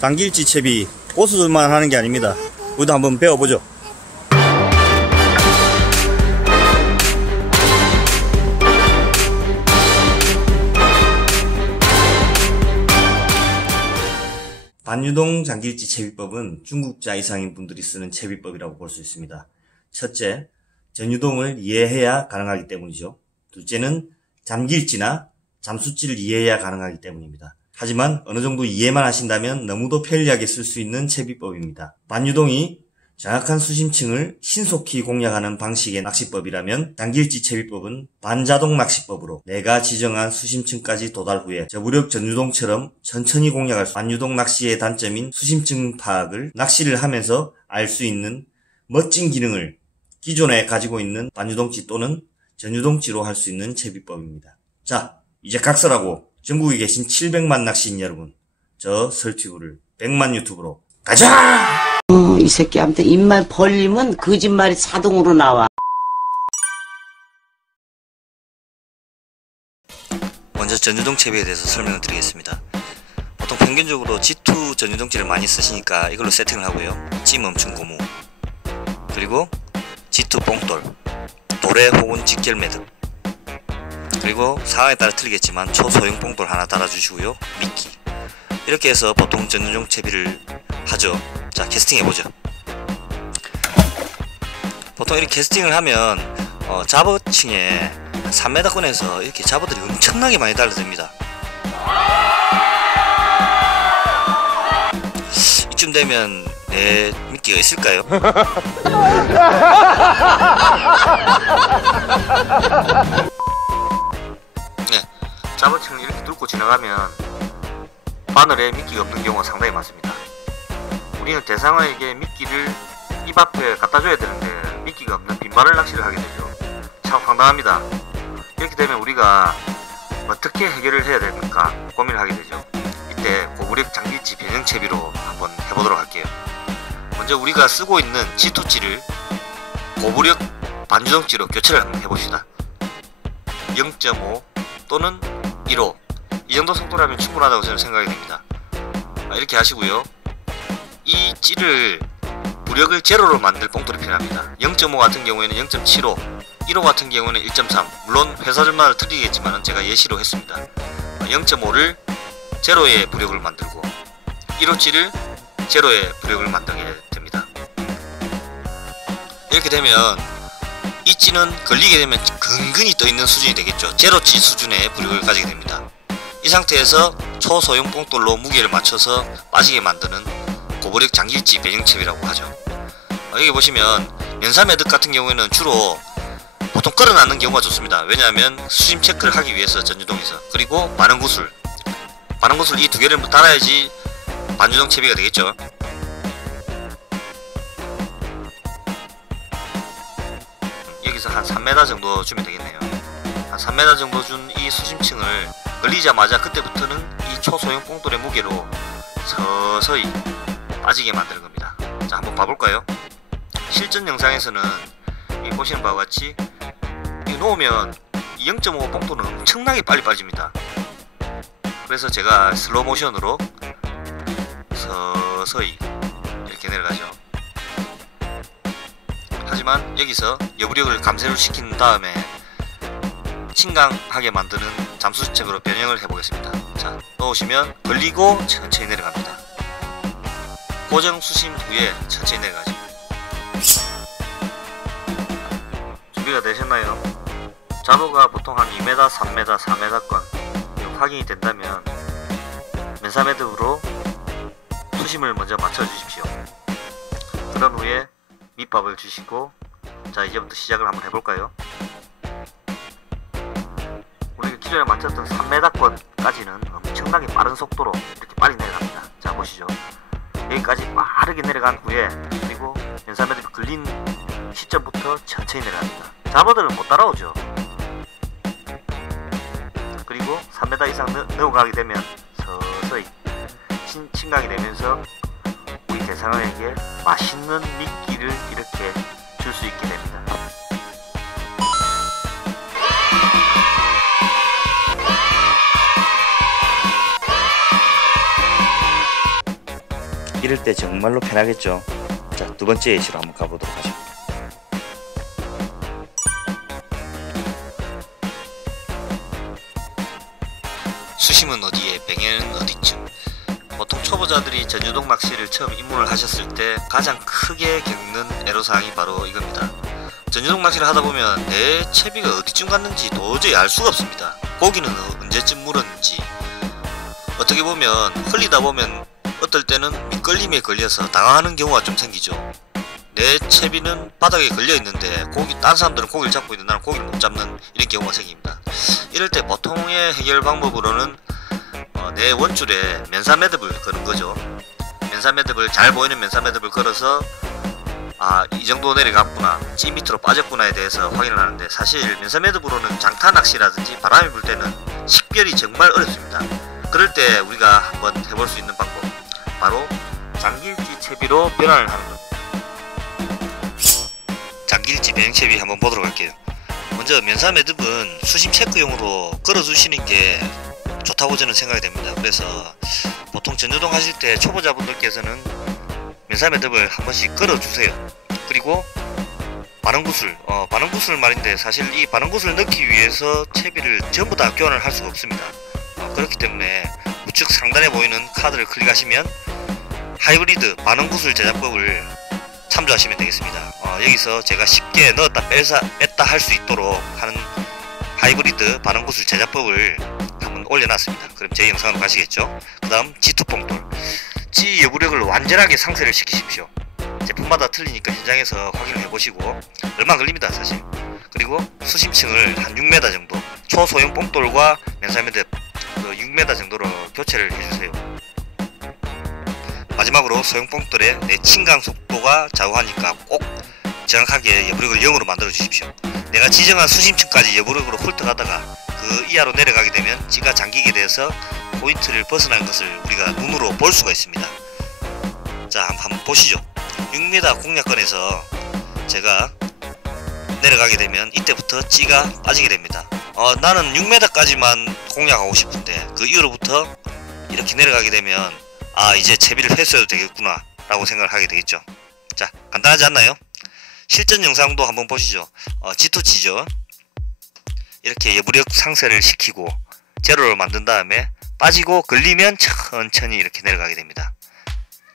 당길치 채비 고수들만 하는 게 아닙니다. 우리도 한번 배워보죠. 반유동 장길치 채비법은 중국자 이상인 분들이 쓰는 채비법이라고 볼 수 있습니다. 첫째, 전유동을 이해해야 가능하기 때문이죠. 둘째는 잠길치나 잠수찌를 이해해야 가능하기 때문입니다. 하지만 어느 정도 이해만 하신다면 너무도 편리하게 쓸 수 있는 채비법입니다. 반유동이 정확한 수심층을 신속히 공략하는 방식의 낚시법이라면 당길치 채비법은 반자동 낚시법으로 내가 지정한 수심층까지 도달 후에 저무력 전유동처럼 천천히 공략할 수 있는 반유동 낚시의 단점인 수심층 파악을 낚시를 하면서 알 수 있는 멋진 기능을 기존에 가지고 있는 반유동치 또는 전유동치로 할 수 있는 채비법입니다. 자, 이제 각설하고 전국에 계신 700만 낚시인 여러분, 저 설튜브를 100만 유튜브로 가자! 이 새끼한테 입만 벌리면 거짓말이 자동으로 나와. 먼저 전유동 채비에 대해서 설명을 드리겠습니다. 보통 평균적으로 G2 전유동치를 많이 쓰시니까 이걸로 세팅을 하고요. 찌 멈춘 고무, 그리고 G2 뽕돌, 도래 혹은 직결 매듭, 그리고 상황에 따라 틀리겠지만 초소형 뽕돌 하나 달아주시고요. 미끼, 이렇게 해서 보통 전유동 채비를 하죠. 자, 캐스팅 해보죠. 보통 이렇게 캐스팅을 하면 잡어층에 3m권에서 이렇게 잡어들이 엄청나게 많이 달라집니다. 이쯤 되면 내 미끼가 있을까요? 네, 잡어층을 이렇게 뚫고 지나가면 바늘에 미끼가 없는 경우가 상당히 많습니다. 우리는 대상어에게 미끼를 입 앞에 갖다 줘야 되는데 미끼가 없는 빈바늘 낚시를 하게 되죠. 참 황당합니다. 이렇게 되면 우리가 어떻게 해결을 해야 될까 고민을 하게 되죠. 이때 고무력 장길치 변형채비로 한번 해보도록 할게요. 먼저 우리가 쓰고 있는 G2찌를 고무력 반유동찌로 교체를 한번 해봅시다. 0.5 또는 1호, 이 정도 속도라면 충분하다고 저는 생각이 됩니다. 이렇게 하시고요. 이 찌를 무력을 제로로 만들 뽕돌이 필요합니다. 0.5 같은 경우에는 0.75, 1호 같은 경우는 1.3, 물론 회사들마다 틀리겠지만 제가 예시로 했습니다. 0.5를 제로의 무력을 만들고 1호 찌를 제로의 무력을 만들게 됩니다. 이렇게 되면 이 찌는 걸리게 되면 근근히 떠있는 수준이 되겠죠. 제로 찌 수준의 무력을 가지게 됩니다. 이 상태에서 초소형 뽕돌로 무게를 맞춰서 빠지게 만드는 고무력 장길치 변형채비라고 하죠. 여기 보시면 연사매듭 같은 경우에는 주로 보통 끌어놨는 경우가 좋습니다. 왜냐하면 수심 체크를 하기 위해서 전유동에서, 그리고 반응구슬 이 두 개를 달아야지 반유동 채비가 되겠죠. 여기서 한 3m 정도 주면 되겠네요. 한 3m 정도 준 이 수심층을 걸리자마자 그때부터는 이 초소형 뽕돌의 무게로 서서히 빠지게 만드는 겁니다. 자, 한번 봐볼까요? 실전 영상에서는 이 보시는 바와 같이 이 놓으면 0.5 뽕돌은 엄청나게 빨리 빠집니다. 그래서 제가 슬로우 모션으로 서서히 이렇게 내려가죠. 하지만 여기서 여부력을 감소를 시킨 다음에 침강하게 만드는 잠수책으로 변형을 해보겠습니다. 자, 넣으시면 걸리고 천천히 내려갑니다. 고정 수심 후에 천천히 내려가죠. 준비가 되셨나요? 잡어가 보통 한 2m, 3m, 4m권 확인이 된다면 면사매듭으로 수심을 먼저 맞춰주십시오. 그런 후에 밑밥을 주시고, 자, 이제부터 시작을 한번 해볼까요? 우리가 기존에 맞췄던 3m권까지는 엄청나게 빠른 속도로 이렇게 빨리 내려갑니다. 자, 보시죠. 여기까지 빠르게 내려간 후에, 그리고 연사매듭이 걸린 시점부터 천천히 내려갑니다. 잡어들은 못 따라오죠. 그리고 3m 이상 넘어가게 되면 서서히 침강이 되면서 우리 대상어에게 맛있는 미끼를 이렇게 줄 수 있게 됩니다. 이럴 때 정말로 편하겠죠. 자, 두 번째 예시로 한번 가보도록 하죠. 수심은 어디에 뱅에는 어디쯤. 보통 초보자들이 전유동 낚시를 처음 입문을 하셨을 때 가장 크게 겪는 애로사항이 바로 이겁니다. 전유동 낚시를 하다 보면 내 채비가 어디쯤 갔는지 도저히 알 수가 없습니다. 고기는 언제쯤 물었는지. 어떻게 보면 흘리다 보면 어떨 때는 미끌림에 걸려서 당황하는 경우가 좀 생기죠. 내 채비는 바닥에 걸려 있는데 다른 사람들은 고기를 잡고 있는데 나는 고기를 못 잡는 이런 경우가 생깁니다. 이럴 때 보통의 해결 방법으로는 내 원줄에 면사 매듭을 거는 거죠. 면사 매듭을, 잘 보이는 면사 매듭을 걸어서 이 정도 내려갔구나, 찌 밑으로 빠졌구나에 대해서 확인을 하는데, 사실 면사 매듭으로는 장타 낚시라든지 바람이 불 때는 식별이 정말 어렵습니다. 그럴 때 우리가 한번 해볼 수 있는 방법, 바로 장길지 채비로 변환을 하는 겁니다. 장길지 변형채비 한번 보도록 할게요. 먼저 면사 매듭은 수심 체크용으로 걸어주시는 게 좋다고 저는 생각이 됩니다. 그래서 보통 전유동 하실 때 초보자분들께서는 면사 매듭을 한 번씩 걸어주세요. 그리고 반응구슬, 반응구슬 말인데, 사실 이 반응구슬을 넣기 위해서 채비를 전부 다 교환을 할 수가 없습니다. 그렇기 때문에 우측 상단에 보이는 카드를 클릭하시면 하이브리드 반응구슬 제작법을 참조하시면 되겠습니다. 여기서 제가 쉽게 넣었다 뺐다 할 수 있도록 하는 하이브리드 반응구슬 제작법을 한번 올려놨습니다. 그럼 제 영상으로 가시겠죠. 그 다음 G2뽕돌, 찌 여부력을 완전하게 상쇄를 시키십시오. 제품마다 틀리니까 현장에서 확인을 해보시고, 얼마 걸립니다 사실. 그리고 수심층을 한 6m 정도, 초소형 뽕돌과 면사매듭 6m 정도로 교체를 해주세요. 마지막으로 소형 뽕돌의 내 침강 속도가 좌우하니까 꼭 정확하게 여부력을 0으로 만들어 주십시오. 내가 지정한 수심층까지 여부력으로 훑어가다가 그 이하로 내려가게 되면 찌가 잠기게 돼서 포인트를 벗어난 것을 우리가 눈으로 볼 수가 있습니다. 자, 한번 보시죠. 6m 공략권에서 제가 내려가게 되면 이때부터 찌가 빠지게 됩니다. 나는 6m까지만 공략하고 싶은데 그 이후로부터 이렇게 내려가게 되면 이제 채비를 회수해도 되겠구나 라고 생각을 하게 되겠죠. 자, 간단하지 않나요? 실전 영상도 한번 보시죠. G2치죠. 이렇게 여부력 상쇄를 시키고 제로를 만든 다음에 빠지고 걸리면 천천히 이렇게 내려가게 됩니다.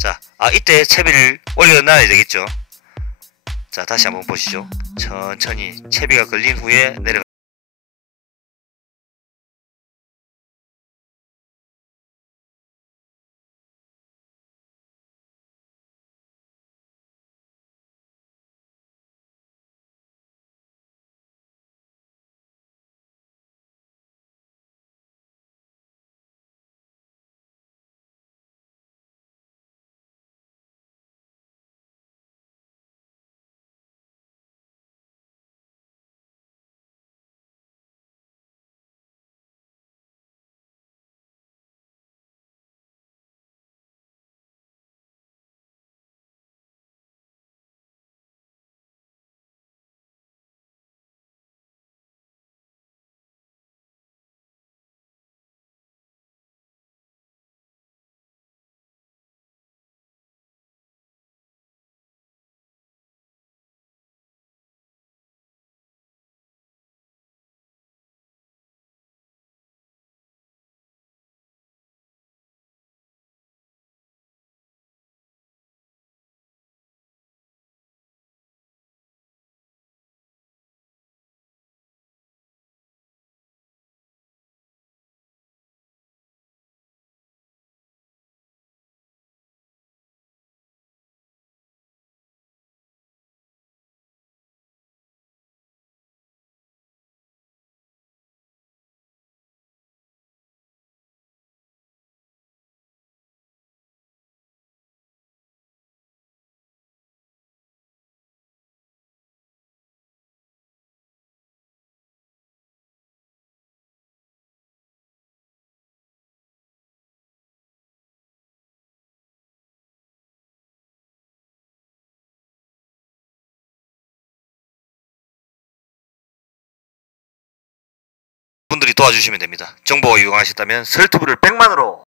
자, 이때 채비를 올려놔야 되겠죠. 자, 다시 한번 보시죠. 천천히 채비가 걸린 후에 내려가. 분들이 도와주시면 됩니다. 정보가 유용하셨다면 설투브를 100만으로